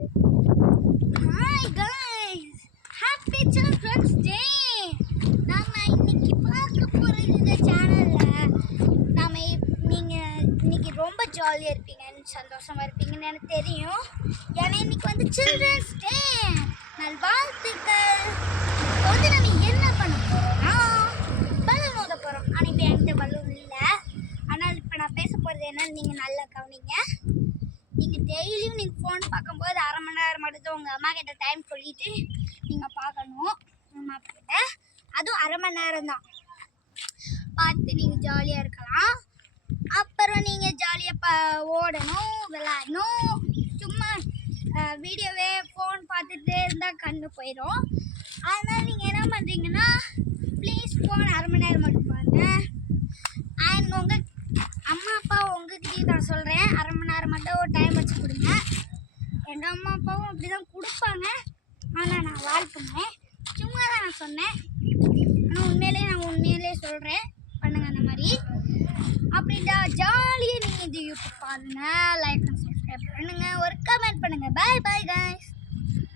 Hi guys, happy children's day. நாம இன்னைக்கு பார்க்க போகிறது இந்த சேனலில் நீங்கள் இன்னைக்கு ரொம்ப ஜாலியாக இருப்பீங்கன்னு சந்தோஷமாக இருப்பீங்கன்னு எனக்கு தெரியும். ஏன்னா இன்னைக்கு வந்து சில்ட்ரன்ஸ் டே. நல்வாழ்த்துக்கள். இப்போ வந்து நம்ம என்ன பண்ண போகிறோம்னா பலூன் ஊத போகிறோம். ஆனால் இப்போ என்கிட்ட பலூன் இல்லை. ஆனால் இப்போ நான் பேச போகிறது என்னன்னு நீங்கள் நல்லா கவனிங்க. நீங்கள் டெய்லியும் நீங்கள் ஃபோன் பார்க்கும்போது அரை மணி நேரம் மட்டும் உங்கள் அம்மா கிட்ட டைம் சொல்லிவிட்டு நீங்கள் பார்க்கணும். அம்மா கிட்ட அதுவும் அரை மணி நேரம் தான் பார்த்து நீங்கள் ஜாலியாக இருக்கலாம். அப்புறம் நீங்கள் ஜாலியாக ஓடணும், விளையாடணும். சும்மா வீடியோவே ஃபோன் பார்த்துட்டே இருந்தால் கண்ணு போயிடும். அதனால் நீங்கள் என்ன பண்ணுறீங்கன்னா ப்ளீஸ் ஃபோன் அரை மணி நேரம் மட்டும் பாருங்கள். அண்ட் உங்கள் அம்மா அப்பா உங்ககிட்டயும் நான் சொல்கிறேன், அரை மணி நேரம் மட்டும் ஒரு டைம் வச்சு கொடுங்க. எங்கள் அம்மா அப்பாவும் அப்படி தான் கொடுப்பாங்க. ஆனால் நான் வாழ்த்துனேன், சும்மா தான் நான் சொன்னேன். ஆனால் உண்மையிலே சொல்கிறேன், பண்ணுங்கள் அந்த மாதிரி. அப்படின்டா ஜாலியாக நீங்கள் இந்த யூடியூப் பாருங்கள், லைக் அண்ட் சப்ஸ்கிரைப் பண்ணுங்கள், ஒரு கமெண்ட் பண்ணுங்கள். பாய் பாய் காய்ஸ்.